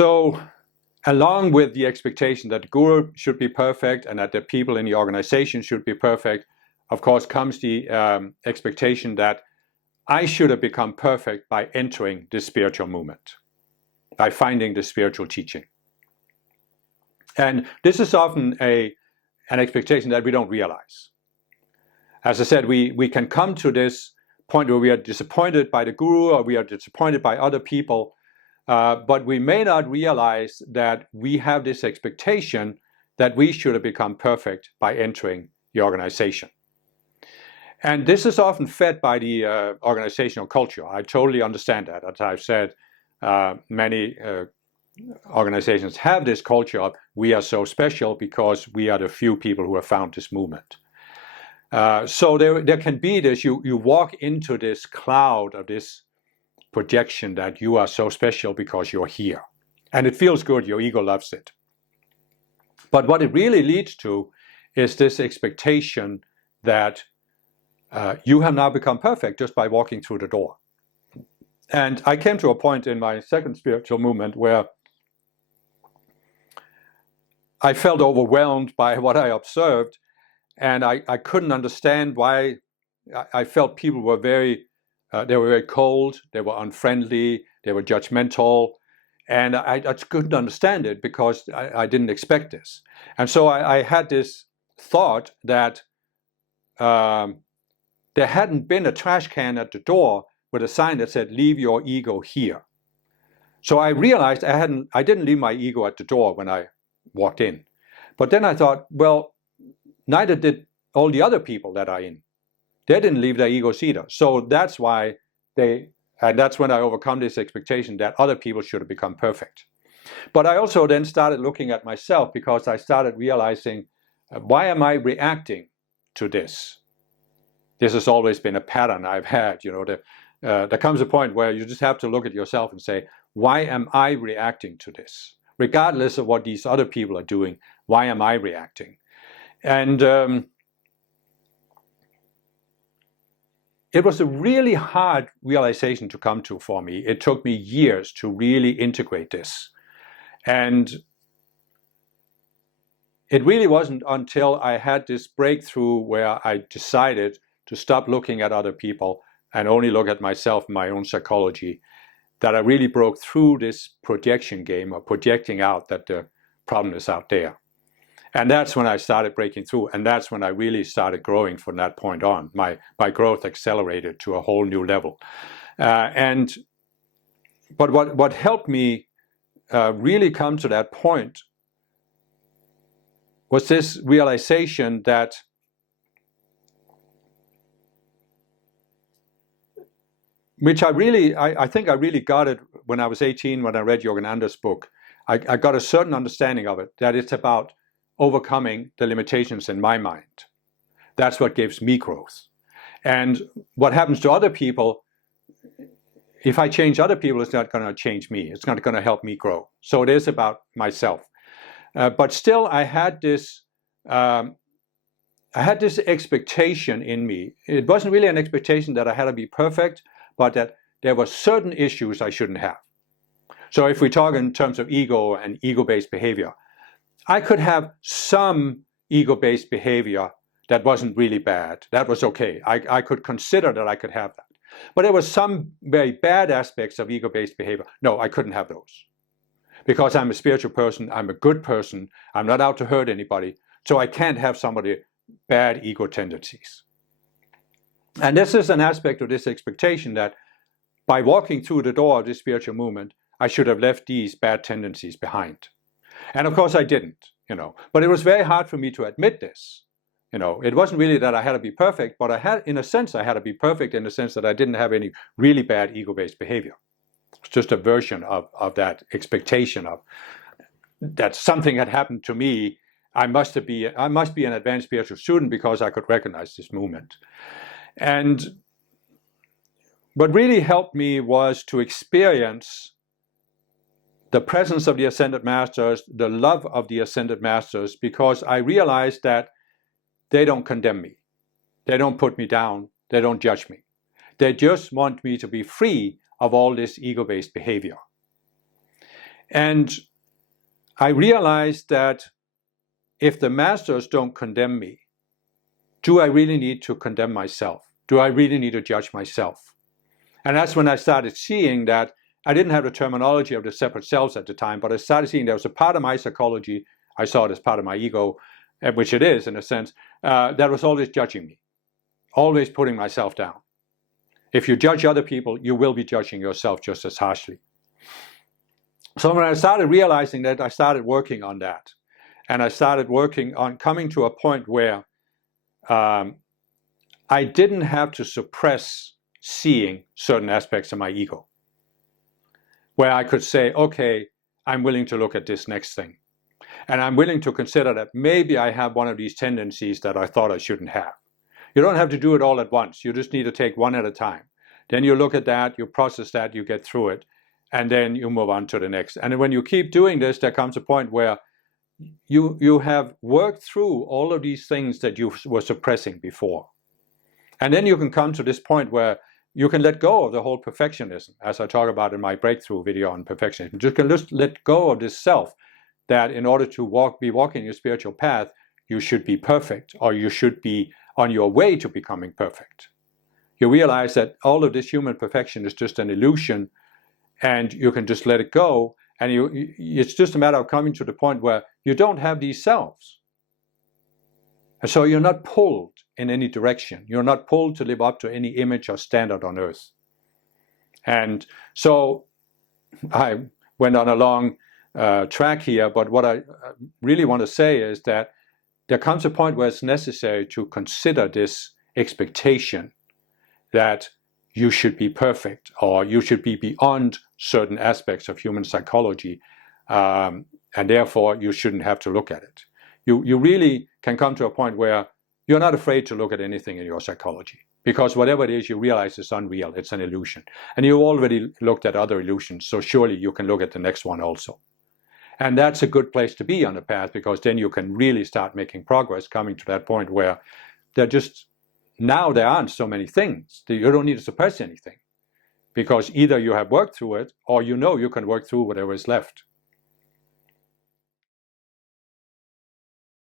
So along with the expectation that the guru should be perfect and that the people in the organization should be perfect, of course, comes the expectation that I should have become perfect by entering the spiritual movement, by finding the spiritual teaching. And this is often an expectation that we don't realize. As I said, we can come to this point where we are disappointed by the guru or we are disappointed by other people, but we may not realize that we have this expectation that we should have become perfect by entering the organization. And this is often fed by the organizational culture. I totally understand that. As I've said, many organizations have this culture of we are so special because we are the few people who have found this movement. So there can be this, you walk into this cloud of this projection that you are so special because you're here. And it feels good, your ego loves it. But what it really leads to is this expectation that you have now become perfect just by walking through the door. And I came to a point in my second spiritual movement where I felt overwhelmed by what I observed, and I couldn't understand why. I felt people were very cold, they were unfriendly, they were judgmental, and I just couldn't understand it because I didn't expect this. And so I had this thought that there hadn't been a trash can at the door with a sign that said, "Leave your ego here." So I realized I didn't leave my ego at the door when I walked in. But then I thought, well, neither did all the other people that are in. They didn't leave their egos either. So that's why and that's when I overcome this expectation that other people should have become perfect. But I also then started looking at myself because I started realizing, why am I reacting to this? This has always been a pattern I've had. There comes a point where you just have to look at yourself and say, why am I reacting to this? Regardless of what these other people are doing, why am I reacting? And it was a really hard realization to come to for me. It took me years to really integrate this. And it really wasn't until I had this breakthrough where I decided to stop looking at other people and only look at myself and my own psychology, that I really broke through this projection game of projecting out that the problem is out there. And that's when I started breaking through, and that's when I really started growing from that point on. My growth accelerated to a whole new level. But what helped me really come to that point was this realization that which I think I really got it when I was 18 when I read Yogananda's book. I got a certain understanding of it, that it's about overcoming the limitations in my mind. That's what gives me growth. And what happens to other people, if I change other people, it's not going to change me. It's not going to help me grow. So it is about myself. But still, I had this expectation in me. It wasn't really an expectation that I had to be perfect, but that there were certain issues I shouldn't have. So if we talk in terms of ego and ego-based behavior, I could have some ego-based behavior that wasn't really bad. That was okay. I could consider that I could have that. But there were some very bad aspects of ego-based behavior. No, I couldn't have those. Because I'm a spiritual person, I'm a good person, I'm not out to hurt anybody, so I can't have some of the bad ego tendencies. And this is an aspect of this expectation that by walking through the door of this spiritual movement, I should have left these bad tendencies behind. And of course I didn't, but it was very hard for me to admit this. It wasn't really that I had to be perfect, but I had to be perfect in the sense that I didn't have any really bad ego-based behavior. It's just a version of that expectation of that something had happened to me. I must be an advanced spiritual student because I could recognize this movement. And what really helped me was to experience the presence of the Ascended Masters, the love of the Ascended Masters, because I realized that they don't condemn me. They don't put me down. They don't judge me. They just want me to be free of all this ego-based behavior. And I realized that if the masters don't condemn me, do I really need to condemn myself? Do I really need to judge myself? And that's when I started seeing that I didn't have the terminology of the separate selves at the time, but I started seeing there was a part of my psychology, I saw it as part of my ego, which it is in a sense, that was always judging me, always putting myself down. If you judge other people, you will be judging yourself just as harshly. So when I started realizing that, I started working on that. And I started working on coming to a point where I didn't have to suppress seeing certain aspects of my ego, where I could say, okay, I'm willing to look at this next thing. And I'm willing to consider that maybe I have one of these tendencies that I thought I shouldn't have. You don't have to do it all at once. You just need to take one at a time. Then you look at that, you process that, you get through it, and then you move on to the next. And when you keep doing this, there comes a point where you have worked through all of these things that you were suppressing before. And then you can come to this point where you can let go of the whole perfectionism, as I talk about in my breakthrough video on perfectionism. You can just let go of this self that in order to be walking your spiritual path, you should be perfect, or you should be on your way to becoming perfect. You realize that all of this human perfection is just an illusion, and you can just let it go. And it's just a matter of coming to the point where you don't have these selves. And so you're not pulled in any direction. You're not pulled to live up to any image or standard on earth. And so I went on a long track here, but what I really want to say is that there comes a point where it's necessary to consider this expectation that you should be perfect, or you should be beyond certain aspects of human psychology, and therefore you shouldn't have to look at it. You really can come to a point where you're not afraid to look at anything in your psychology, because whatever it is, you realize it's unreal, it's an illusion. And you already looked at other illusions, so surely you can look at the next one also. And that's a good place to be on the path, because then you can really start making progress, coming to that point where now there aren't so many things. You don't need to suppress anything, because either you have worked through it, or you know you can work through whatever is left.